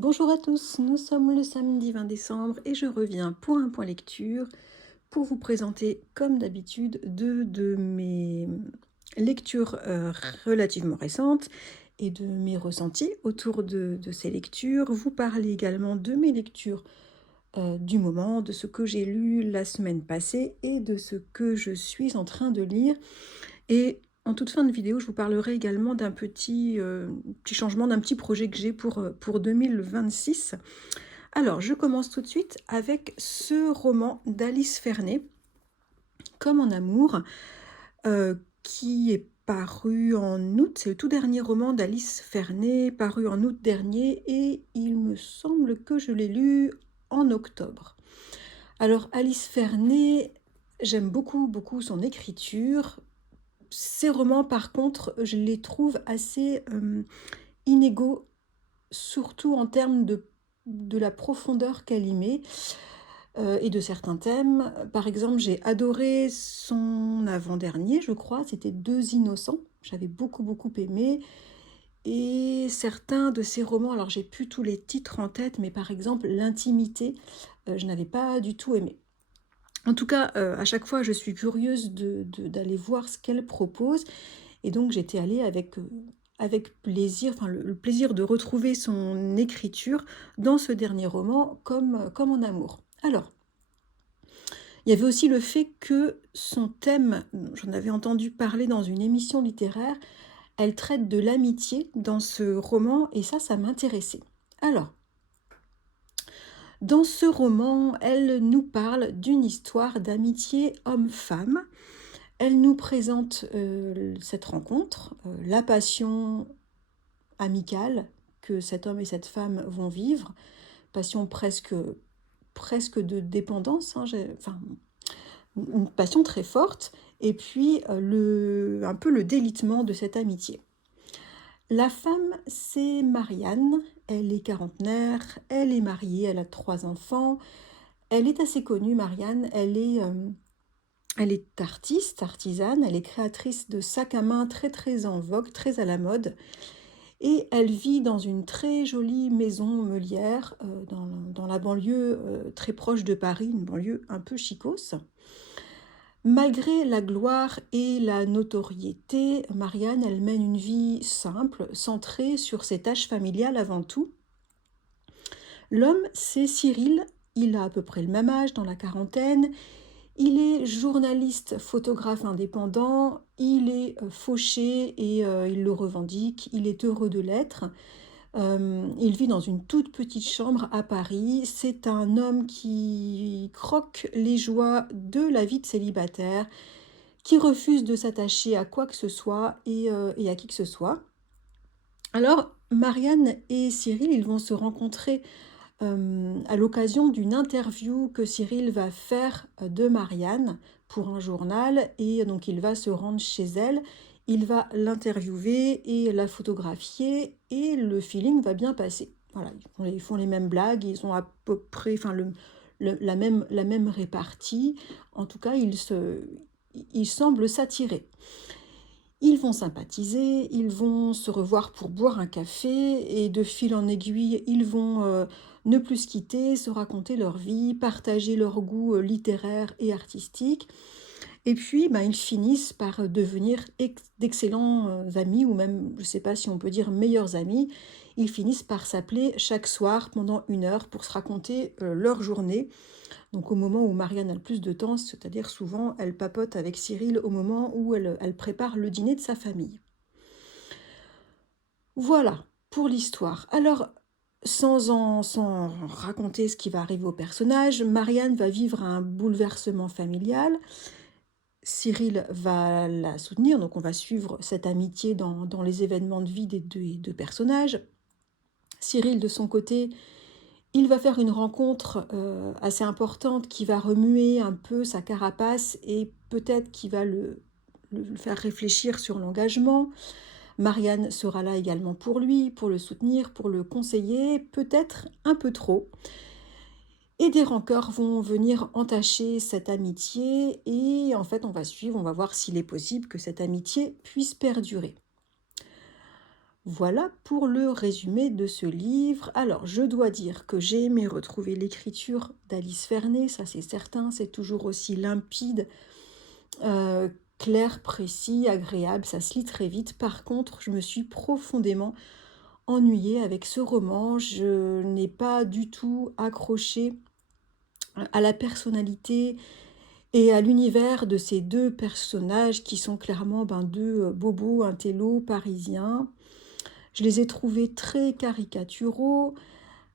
Bonjour à tous, nous sommes le samedi 20 décembre et je reviens pour un point lecture pour vous présenter, comme d'habitude, deux de mes lectures relativement récentes et de mes ressentis autour de ces lectures. Vous parler également de mes lectures du moment, de ce que j'ai lu la semaine passée et de ce que je suis en train de lire. Et en toute fin de vidéo, je vous parlerai également d'un petit changement, d'un petit projet que j'ai pour 2026. Alors, je commence tout de suite avec ce roman d'Alice Ferney, Comme en amour, qui est paru en août. C'est le tout dernier roman d'Alice Ferney, paru en août dernier, et il me semble que je l'ai lu en octobre. Alors, Alice Ferney, j'aime beaucoup, beaucoup son écriture. Ses romans, par contre, je les trouve assez inégaux, surtout en termes de la profondeur qu'elle y met et de certains thèmes. Par exemple, j'ai adoré son avant-dernier, je crois, c'était Deux innocents. J'avais beaucoup, beaucoup aimé. Et certains de ses romans, alors j'ai plus tous les titres en tête, mais par exemple, L'intimité, je n'avais pas du tout aimé. En tout cas, à chaque fois, je suis curieuse d'aller voir ce qu'elle propose. Et donc, j'étais allée avec plaisir, enfin le plaisir de retrouver son écriture dans ce dernier roman, comme en amour. Alors, il y avait aussi le fait que son thème, j'en avais entendu parler dans une émission littéraire, elle traite de l'amitié dans ce roman, et ça m'intéressait. Alors, dans ce roman, elle nous parle d'une histoire d'amitié homme-femme. Elle nous présente cette rencontre, la passion amicale que cet homme et cette femme vont vivre, passion presque de dépendance, hein, enfin, une passion très forte, et puis un peu le délitement de cette amitié. La femme, c'est Marianne, elle est quarantenaire, elle est mariée, elle a 3 enfants, elle est assez connue, Marianne, elle est artiste, artisane, elle est créatrice de sacs à main très très en vogue, très à la mode, et elle vit dans une très jolie maison meulière dans la banlieue très proche de Paris, une banlieue un peu chicose. Malgré la gloire et la notoriété, Marianne, elle mène une vie simple, centrée sur ses tâches familiales avant tout. L'homme, c'est Cyril, il a à peu près le même âge, dans la quarantaine. Il est journaliste, photographe indépendant, il est fauché et il le revendique, il est heureux de l'être. Il vit dans une toute petite chambre à Paris. C'est un homme qui croque les joies de la vie de célibataire, qui refuse de s'attacher à quoi que ce soit et à qui que ce soit. Alors, Marianne et Cyril, ils vont se rencontrer à l'occasion d'une interview que Cyril va faire de Marianne pour un journal, et donc il va se rendre chez elle, il va l'interviewer et la photographier, et le feeling va bien passer. Voilà, ils font les mêmes blagues, ils ont à peu près enfin, la même répartie, en tout cas ils semblent s'attirer. Ils vont sympathiser, ils vont se revoir pour boire un café, et de fil en aiguille, ils vont ne plus se quitter, se raconter leur vie, partager leurs goûts littéraires et artistiques. Et puis, ils finissent par devenir d'excellents amis, ou même, je ne sais pas si on peut dire meilleurs amis. Ils finissent par s'appeler chaque soir pendant 1 heure pour se raconter leur journée. Donc au moment où Marianne a le plus de temps, c'est-à-dire souvent elle papote avec Cyril au moment où elle prépare le dîner de sa famille. Voilà pour l'histoire. Alors, sans raconter ce qui va arriver au personnage, Marianne va vivre un bouleversement familial. Cyril va la soutenir, donc on va suivre cette amitié dans les événements de vie des deux personnages. Cyril, de son côté, il va faire une rencontre assez importante qui va remuer un peu sa carapace et peut-être qui va le faire réfléchir sur l'engagement. Marianne sera là également pour lui, pour le soutenir, pour le conseiller, peut-être un peu trop. Et des rancœurs vont venir entacher cette amitié, et en fait on va suivre, on va voir s'il est possible que cette amitié puisse perdurer. Voilà pour le résumé de ce livre. Alors, je dois dire que j'ai aimé retrouver l'écriture d'Alice Vernet, ça c'est certain, c'est toujours aussi limpide, clair, précis, agréable, ça se lit très vite. Par contre, je me suis profondément ennuyée avec ce roman. Je n'ai pas du tout accroché à la personnalité et à l'univers de ces deux personnages qui sont clairement deux bobos, intello, parisiens. Je les ai trouvés très caricaturaux,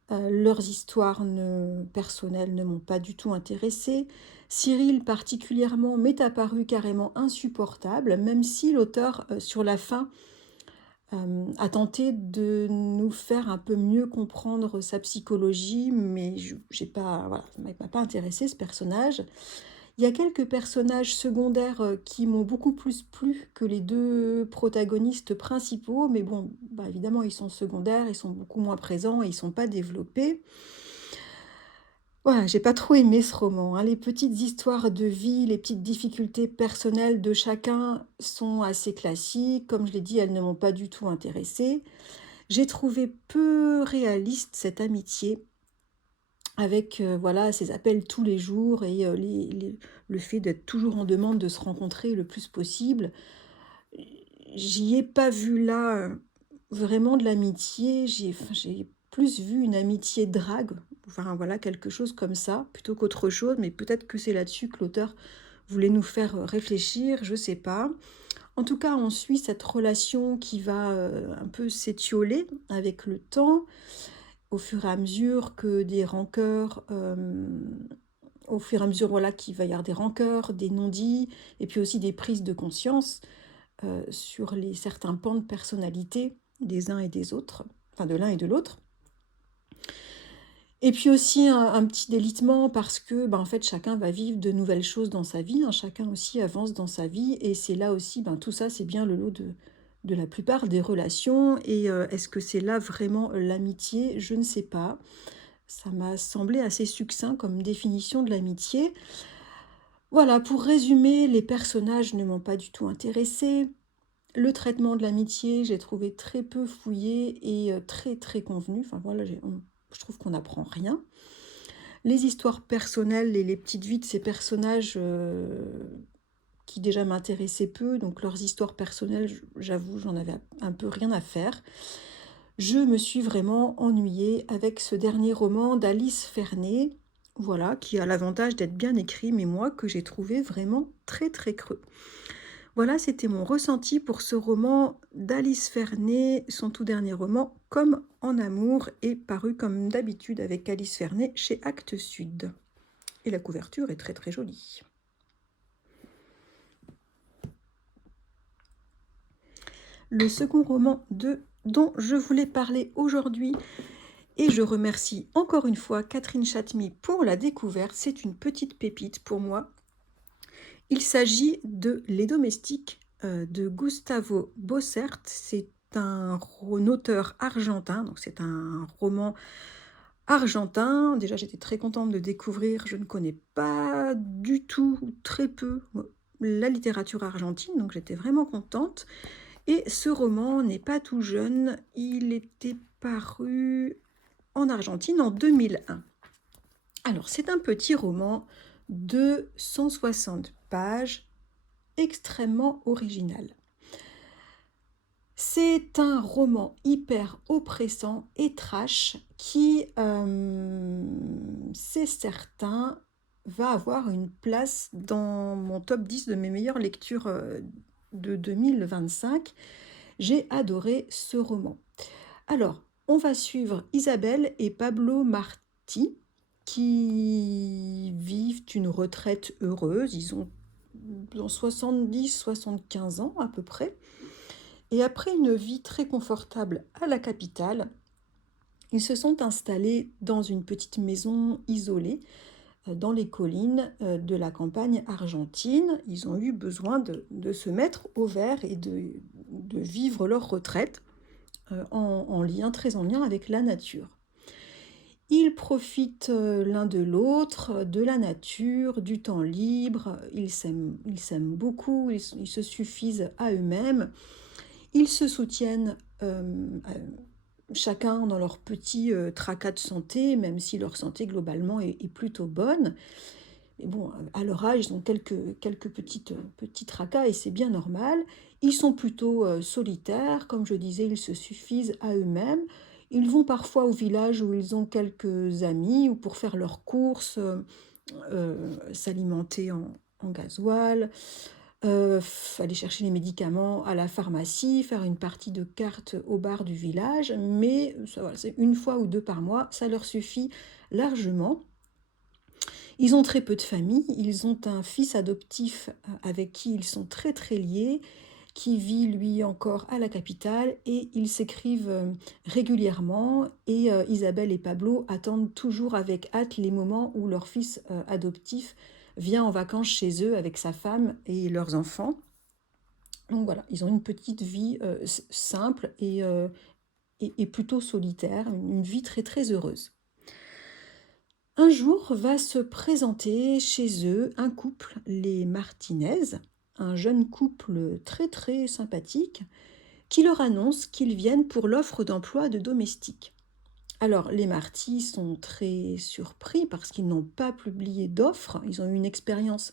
leurs histoires personnelles ne m'ont pas du tout intéressée. Cyril particulièrement m'est apparu carrément insupportable, même si l'auteur, sur la fin, a tenté de nous faire un peu mieux comprendre sa psychologie, mais j'ai pas, voilà, ça m'a pas intéressé ce personnage. Il y a quelques personnages secondaires qui m'ont beaucoup plus plu que les deux protagonistes principaux, mais bon, évidemment, ils sont secondaires, ils sont beaucoup moins présents et ils sont pas développés. Voilà, j'ai pas trop aimé ce roman, hein. Les petites histoires de vie, les petites difficultés personnelles de chacun sont assez classiques. Comme je l'ai dit, elles ne m'ont pas du tout intéressée. J'ai trouvé peu réaliste cette amitié avec voilà, ces appels tous les jours et le fait d'être toujours en demande de se rencontrer le plus possible. J'y ai pas vu là vraiment de l'amitié, j'ai plus vu une amitié drague, enfin voilà, quelque chose comme ça, plutôt qu'autre chose, mais peut-être que c'est là-dessus que l'auteur voulait nous faire réfléchir, je sais pas. En tout cas, on suit cette relation qui va un peu s'étioler avec le temps, au fur et à mesure que des rancœurs, au fur et à mesure voilà, qu'il va y avoir des rancœurs, des non-dits, et puis aussi des prises de conscience sur certains pans de personnalité des uns et des autres, enfin de l'un et de l'autre. Et puis aussi un petit délitement parce que en fait chacun va vivre de nouvelles choses dans sa vie, hein, chacun aussi avance dans sa vie et c'est là aussi, tout ça c'est bien le lot de la plupart des relations et est-ce que c'est là vraiment l'amitié? Je ne sais pas. Ça m'a semblé assez succinct comme définition de l'amitié. Voilà, pour résumer, les personnages ne m'ont pas du tout intéressée. Le traitement de l'amitié, j'ai trouvé très peu fouillé et très très convenu. Enfin voilà, je trouve qu'on n'apprend rien. Les histoires personnelles et les petites vies de ces personnages qui déjà m'intéressaient peu, donc leurs histoires personnelles, j'avoue, j'en avais un peu rien à faire. Je me suis vraiment ennuyée avec ce dernier roman d'Alice Vernet, voilà, qui a l'avantage d'être bien écrit, mais moi que j'ai trouvé vraiment très très creux. Voilà, c'était mon ressenti pour ce roman d'Alice Vernet, son tout dernier roman, Comme en amour, est paru comme d'habitude avec Alice Vernet chez Actes Sud. Et la couverture est très très jolie. Le second roman dont je voulais parler aujourd'hui, et je remercie encore une fois Catherine Chatmy pour la découverte, c'est une petite pépite pour moi. Il s'agit de Les Domestiques de Gustavo Bossert. C'est un auteur argentin, donc c'est un roman argentin. Déjà, j'étais très contente de découvrir, je ne connais pas du tout, ou très peu, la littérature argentine, donc j'étais vraiment contente. Et ce roman n'est pas tout jeune, il était paru en Argentine en 2001. Alors, c'est un petit roman de 160 pages, extrêmement original. C'est un roman hyper oppressant et trash qui, c'est certain, va avoir une place dans mon top 10 de mes meilleures lectures de 2025. J'ai adoré ce roman. Alors, on va suivre Isabelle et Pablo Martí qui vivent une retraite heureuse. Ils ont 70-75 ans à peu près. Et après une vie très confortable à la capitale, ils se sont installés dans une petite maison isolée dans les collines de la campagne argentine. Ils ont eu besoin de se mettre au vert et de vivre leur retraite très en lien avec la nature. Ils profitent l'un de l'autre, de la nature, du temps libre, ils s'aiment beaucoup, ils se suffisent à eux-mêmes. Ils se soutiennent chacun dans leur petit tracas de santé, même si leur santé globalement est plutôt bonne. Mais bon, à leur âge, ils ont quelques petits tracas et c'est bien normal. Ils sont plutôt solitaires, comme je disais, ils se suffisent à eux-mêmes. Ils vont parfois au village où ils ont quelques amis ou pour faire leurs courses, s'alimenter en gasoil, aller chercher les médicaments à la pharmacie, faire une partie de cartes au bar du village, mais ça, voilà, c'est une fois ou deux par mois, ça leur suffit largement. Ils ont très peu de famille, ils ont un fils adoptif avec qui ils sont très très liés, qui vit lui encore à la capitale et ils s'écrivent régulièrement et Isabelle et Pablo attendent toujours avec hâte les moments où leur fils adoptif vient en vacances chez eux avec sa femme et leurs enfants. Donc voilà, ils ont une petite vie simple et plutôt solitaire, une vie très très heureuse. Un jour va se présenter chez eux un couple, les Martinez, un jeune couple très très sympathique, qui leur annonce qu'ils viennent pour l'offre d'emploi de domestique. Alors les Marty sont très surpris parce qu'ils n'ont pas publié d'offre, ils ont eu une expérience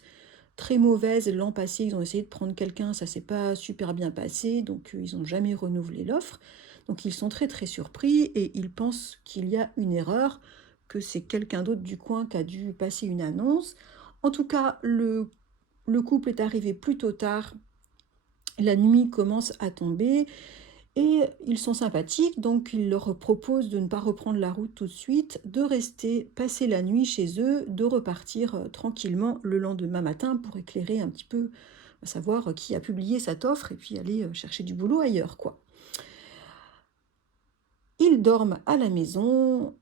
très mauvaise l'an passé, ils ont essayé de prendre quelqu'un, ça s'est pas super bien passé, donc ils n'ont jamais renouvelé l'offre. Donc ils sont très très surpris et ils pensent qu'il y a une erreur, que c'est quelqu'un d'autre du coin qui a dû passer une annonce. En tout cas, le couple est arrivé plutôt tard, la nuit commence à tomber et ils sont sympathiques, donc ils leur proposent de ne pas reprendre la route tout de suite, de rester passer la nuit chez eux, de repartir tranquillement le lendemain matin pour éclairer un petit peu, savoir qui a publié cette offre et puis aller chercher du boulot ailleurs, quoi. Ils dorment à la maison.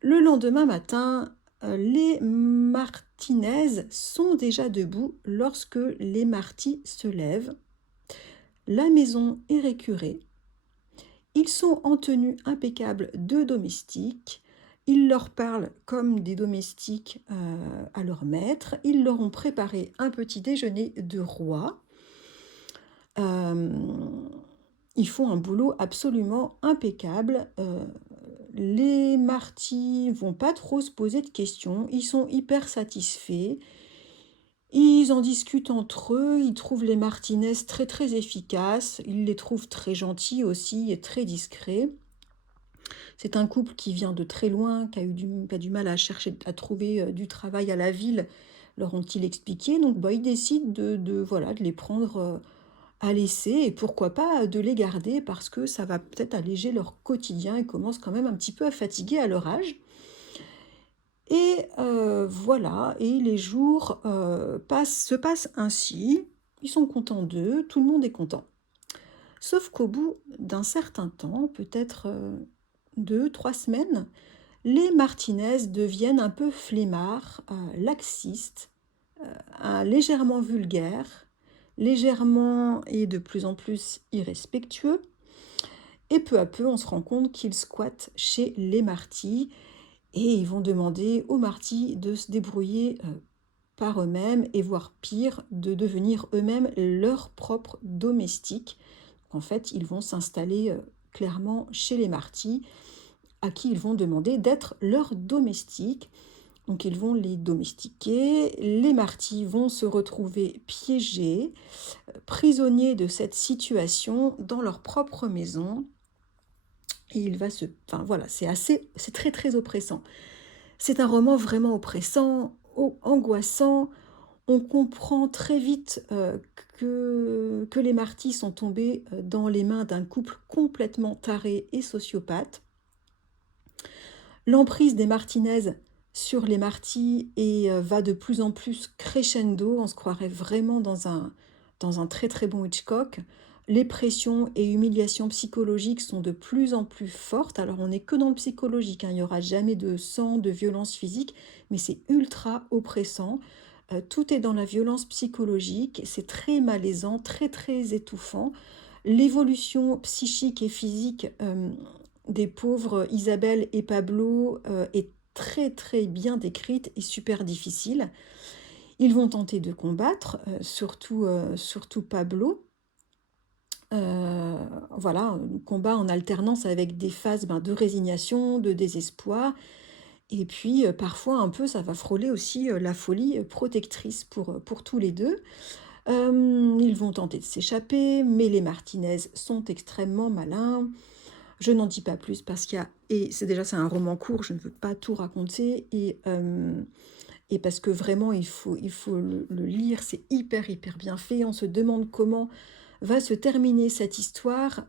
Le lendemain matin, les Martinez sont déjà debout lorsque les Marty se lèvent. La maison est récurée. Ils sont en tenue impeccable de domestiques. Ils leur parlent comme des domestiques à leur maître. Ils leur ont préparé un petit déjeuner de roi. Ils font un boulot absolument impeccable. Les Marty vont pas trop se poser de questions. Ils sont hyper satisfaits. Ils en discutent entre eux. Ils trouvent les Martinez très très efficaces. Ils les trouvent très gentils aussi et très discrets. C'est un couple qui vient de très loin, qui a du mal à chercher, à trouver du travail à la ville, leur ont-ils expliqué. Donc ils décident voilà, de les prendre à l'essai et pourquoi pas de les garder parce que ça va peut-être alléger leur quotidien. Ils commencent quand même un petit peu à fatiguer à leur âge. Et voilà, et les jours se passent ainsi. Ils sont contents d'eux, tout le monde est content. Sauf qu'au bout d'un certain temps, peut-être 2, 3 semaines, les Martinez deviennent un peu flemmards, laxistes, légèrement vulgaires, légèrement et de plus en plus irrespectueux. Et peu à peu, on se rend compte qu'ils squattent chez les Marty et ils vont demander aux Marty de se débrouiller par eux-mêmes et voire pire, de devenir eux-mêmes leurs propres domestiques. En fait, ils vont s'installer clairement chez les Marty, à qui ils vont demander d'être leurs domestiques. Donc ils vont les domestiquer, les Marty vont se retrouver piégés, prisonniers de cette situation dans leur propre maison. Et il va se... Enfin voilà, c'est très très oppressant. C'est un roman vraiment oppressant, angoissant. On comprend très vite que les Marty sont tombés dans les mains d'un couple complètement taré et sociopathe. L'emprise des Martinez sur les Marty va de plus en plus crescendo. On se croirait vraiment dans un très très bon Hitchcock. Les pressions et humiliations psychologiques sont de plus en plus fortes. Alors on n'est que dans le psychologique, hein. Il n'y aura jamais de sang, de violence physique, mais c'est ultra oppressant. Tout est dans la violence psychologique, c'est très malaisant, très très étouffant. L'évolution psychique et physique des pauvres Isabelle et Pablo est très très bien décrite et super difficile. Ils vont tenter de combattre, surtout Pablo. Heu, voilà, un combat en alternance avec des phases, de résignation, de désespoir et puis, parfois un peu ça va frôler aussi, la folie, protectrice pour tous les 2. Ils vont tenter de s'échapper, mais les Martinez sont extrêmement malins. Je n'en dis pas plus parce qu'il y a et c'est un roman court, je ne veux pas tout raconter et parce que vraiment il faut le lire, c'est hyper, hyper bien fait. On se demande comment va se terminer cette histoire,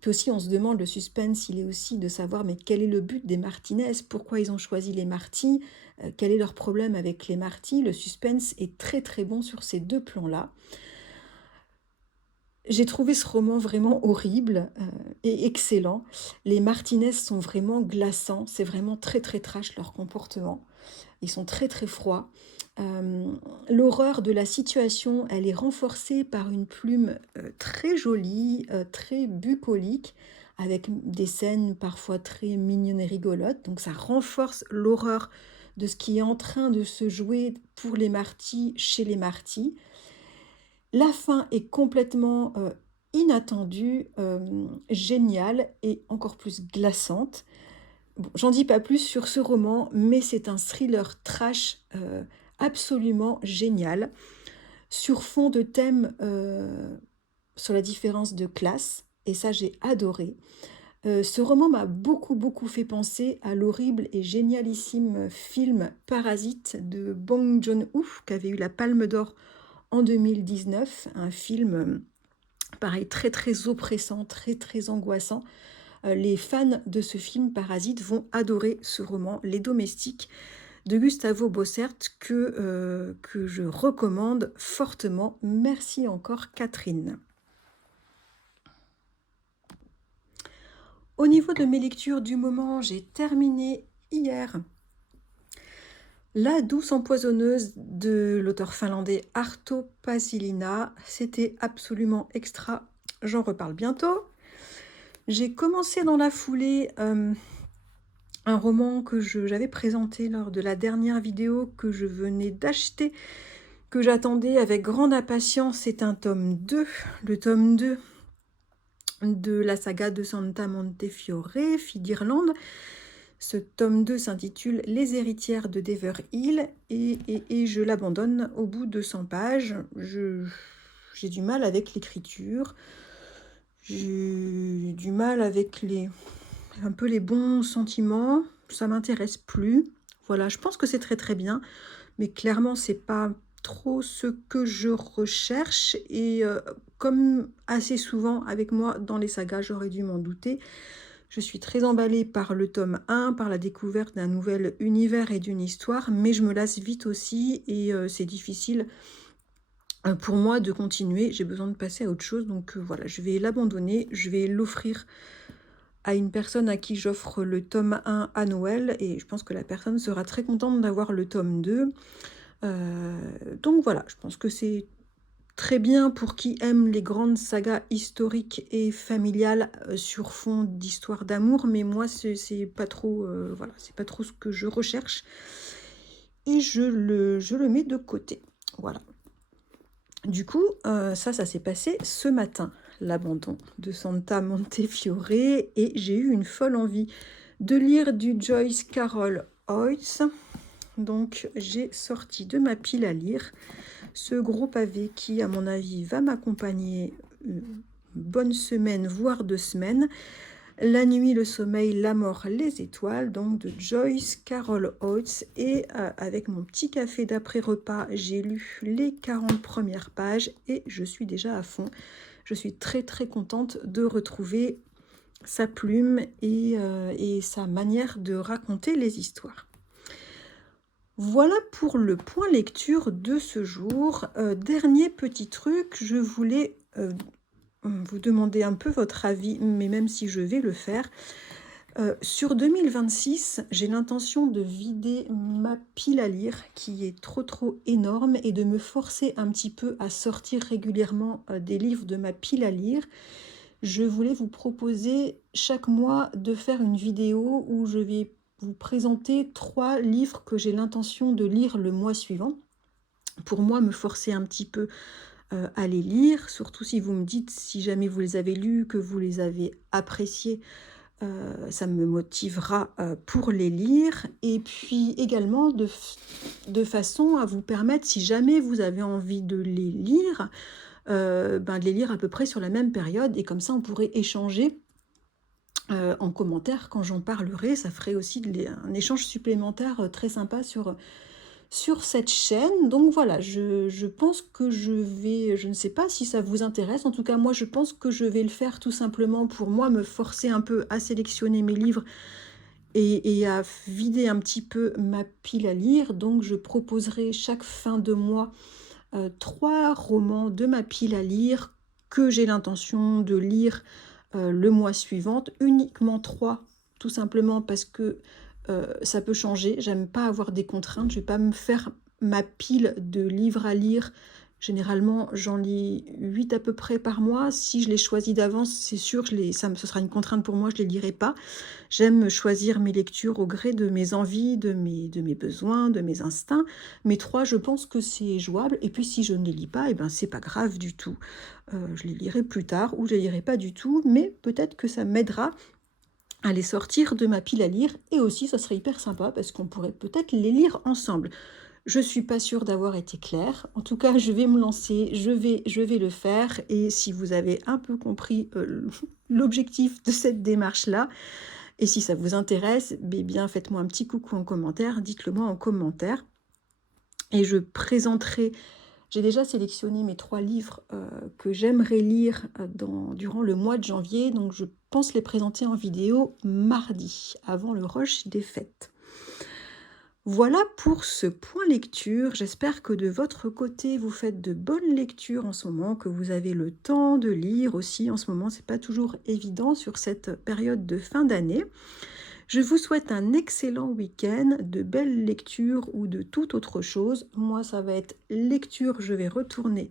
puis aussi on se demande, le suspense, il est aussi de savoir, mais quel est le but des Martinez? Pourquoi ils ont choisi les Marty? Quel est leur problème avec les Marty? Le suspense est très, très bon sur ces 2 plans-là. J'ai trouvé ce roman vraiment horrible, et excellent. Les Martinez sont vraiment glaçants, c'est vraiment très, très trash leur comportement. Ils sont très, très froids. L'horreur de la situation, elle est renforcée par une plume, très jolie, très bucolique, avec des scènes parfois très mignonnes et rigolotes. Donc ça renforce l'horreur de ce qui est en train de se jouer pour les Marty, chez les Marty. La fin est complètement, inattendue, géniale et encore plus glaçante. Bon, j'en dis pas plus sur ce roman, mais c'est un thriller trash, absolument génial, sur fond de thèmes, sur la différence de classe et ça j'ai adoré. Ce roman m'a beaucoup, beaucoup fait penser à l'horrible et génialissime film Parasite de Bong Joon-ho, qui avait eu la Palme d'or en 2019, un film, pareil très, très oppressant, très, très angoissant. Les fans de ce film Parasite vont adorer ce roman, Les Domestiques de Gustavo Bossert que je recommande fortement. Merci encore Catherine. Au niveau de mes lectures du moment, j'ai terminé hier La douce empoisonneuse de l'auteur finlandais Arto Pasilina. C'était absolument extra, j'en reparle bientôt. J'ai commencé dans la foulée un roman que j'avais présenté lors de la dernière vidéo que je venais d'acheter, que j'attendais avec grande impatience. C'est un tome 2, le tome 2 de la saga de Santa Montefiore, fille d'Irlande. Ce tome 2 s'intitule Les héritières de Dever Hill et je l'abandonne au bout de 100 pages. J'ai du mal avec l'écriture, j'ai du mal avec un peu les bons sentiments, ça m'intéresse plus. Voilà, je pense que c'est très très bien, mais clairement c'est pas trop ce que je recherche et comme assez souvent avec moi dans les sagas, j'aurais dû m'en douter. Je suis très emballée par le tome 1, par la découverte d'un nouvel univers et d'une histoire, mais je me lasse vite aussi et c'est difficile pour moi de continuer. J'ai besoin de passer à autre chose, donc voilà, je vais l'abandonner, je vais l'offrir à une personne à qui j'offre le tome 1 à Noël et je pense que la personne sera très contente d'avoir le tome 2. Donc voilà, je pense que c'est très bien pour qui aime les grandes sagas historiques et familiales sur fond d'histoire d'amour, mais moi c'est pas trop, voilà, c'est pas trop ce que je recherche et je le mets de côté. Voilà. Du coup, ça s'est passé ce matin, l'abandon de Santa Montefiore, et j'ai eu une folle envie de lire du Joyce Carol Oates. Donc j'ai sorti de ma pile à lire ce gros pavé qui, à mon avis, va m'accompagner une bonne semaine, voire 2 semaines. La nuit, le sommeil, la mort, les étoiles, donc de Joyce Carol Oates. Et avec mon petit café d'après-repas, j'ai lu les 40 premières pages et je suis déjà à fond. Je suis très très contente de retrouver sa plume et sa manière de raconter les histoires. Voilà pour le point lecture de ce jour. Dernier petit truc, je voulais vous demander un peu votre avis, mais même si je vais le faire. Sur 2026, j'ai l'intention de vider ma pile à lire qui est trop énorme et de me forcer un petit peu à sortir régulièrement des livres de ma pile à lire. Je voulais vous proposer chaque mois de faire une vidéo où je vais vous présenter 3 livres que j'ai l'intention de lire le mois suivant. Pour moi, me forcer un petit peu à les lire, surtout si vous me dites si jamais vous les avez lus, que vous les avez appréciés, ça me motivera, pour les lire et puis également de façon à vous permettre, si jamais vous avez envie de les lire, ben, de les lire à peu près sur la même période et comme ça on pourrait échanger, en commentaire quand j'en parlerai. Ça ferait aussi un échange supplémentaire, très sympa sur cette chaîne. Donc voilà, je pense que je ne sais pas si ça vous intéresse, en tout cas moi je pense que je vais le faire tout simplement pour moi me forcer un peu à sélectionner mes livres et à vider un petit peu ma pile à lire. Donc je proposerai chaque fin de mois 3 romans de ma pile à lire que j'ai l'intention de lire le mois suivant. Uniquement 3, tout simplement parce que ça peut changer. J'aime pas avoir des contraintes. Je vais pas me faire ma pile de livres à lire. Généralement, j'en lis 8 à peu près par mois. Si je les choisis d'avance, c'est sûr, ce sera une contrainte pour moi, je ne les lirai pas. J'aime choisir mes lectures au gré de mes envies, de mes besoins, de mes instincts. Mais 3, je pense que c'est jouable. Et puis si je ne les lis pas, eh ben, c'est pas grave du tout. Je les lirai plus tard ou je les lirai pas du tout. Mais peut-être que ça m'aidera à les sortir de ma pile à lire. Et aussi, ça serait hyper sympa parce qu'on pourrait peut-être les lire ensemble. Je suis pas sûre d'avoir été claire. En tout cas, je vais me lancer, je vais le faire. Et si vous avez un peu compris l'objectif de cette démarche-là, et si ça vous intéresse, eh bien faites-moi un petit coucou en commentaire, dites-le moi en commentaire. Et je présenterai, j'ai déjà sélectionné mes 3 livres que j'aimerais lire durant le mois de janvier. Donc je pense les présenter en vidéo mardi, avant le rush des fêtes. Voilà pour ce point lecture. J'espère que de votre côté, vous faites de bonnes lectures en ce moment, que vous avez le temps de lire aussi. En ce moment, c'est pas toujours évident sur cette période de fin d'année. Je vous souhaite un excellent week-end, de belles lectures ou de toute autre chose. Moi, ça va être lecture. Je vais retourner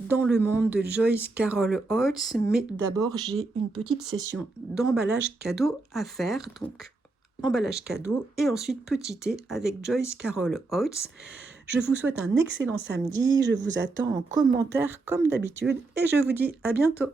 dans le monde de Joyce Carol Oates. Mais d'abord, j'ai une petite session d'emballage cadeau à faire. Donc, emballage cadeau et ensuite petit thé avec Joyce Carol Oates. Je vous souhaite un excellent samedi, je vous attends en commentaire comme d'habitude et je vous dis à bientôt.